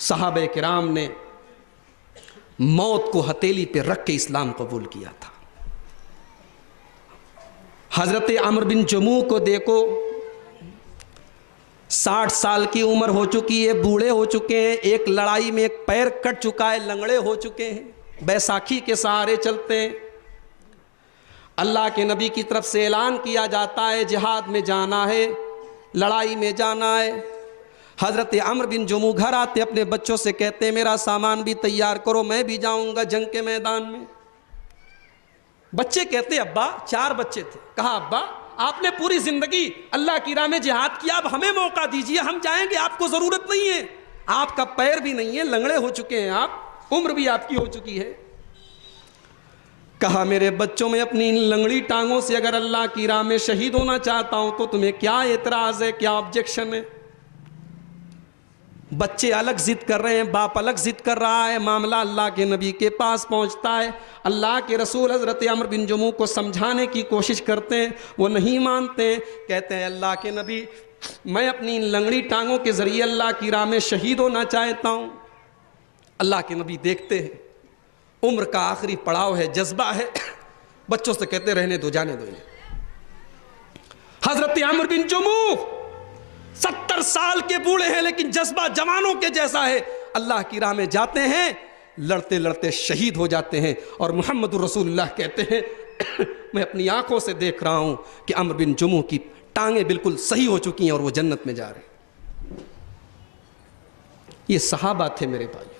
सहाबे किराम ने मौत को हथेली पे रख के इस्लाम कबूल किया था। हजरत अमर बिन जमू को देखो, 60 साल की उम्र हो चुकी है, बूढ़े हो चुके हैं, एक लड़ाई में एक पैर कट चुका है, लंगड़े हो चुके हैं, बैसाखी के सहारे चलते हैं। अल्लाह के नबी की तरफ से ऐलान किया जाता है जिहाद में जाना है, लड़ाई में जाना है। हजरत अमर बिन जमू घर आते अपने बच्चों से कहते हैं मेरा सामान भी तैयार करो, मैं भी जाऊंगा जंग के मैदान में। बच्चे कहते अब्बा, 4 बच्चे थे, कहा अब्बा आपने पूरी जिंदगी अल्लाह की राह में जिहाद किया, अब हमें मौका दीजिए, हम जाएंगे, आपको जरूरत नहीं है, आपका पैर भी नहीं है, लंगड़े हो चुके हैं आप, उम्र भी आपकी हो चुकी है। कहा मेरे बच्चों में अपनी इन लंगड़ी टांगों से अगर अल्लाह की राह में शहीद होना चाहता हूं तो तुम्हें क्या एतराज है, क्या ऑब्जेक्शन है? बच्चे अलग जिद कर रहे हैं, बाप अलग जिद कर रहा है, मामला अल्लाह के नबी के पास पहुंचता है। अल्लाह के रसूल हजरत अमर बिन जमू को समझाने की कोशिश करते हैं, वो नहीं मानते हैं। कहते हैं अल्लाह के नबी मैं अपनी लंगड़ी टांगों के जरिए अल्लाह की राह में शहीद होना चाहता हूं। अल्लाह के नबी देखते हैं उम्र का आखिरी पड़ाव है, जज्बा है, बच्चों से कहते रहने दो, जाने दो। हजरत अमर बिन जमू 70 साल के बूढ़े हैं लेकिन जज्बा जवानों के जैसा है। अल्लाह की राह में जाते हैं, लड़ते लड़ते शहीद हो जाते हैं। और मुहम्मद रसूलुल्लाह कहते हैं मैं अपनी आंखों से देख रहा हूं कि अमर बिन जमू की टांगें बिल्कुल सही हो चुकी हैं और वो जन्नत में जा रहे हैं। ये सहाबा थे मेरे भाई।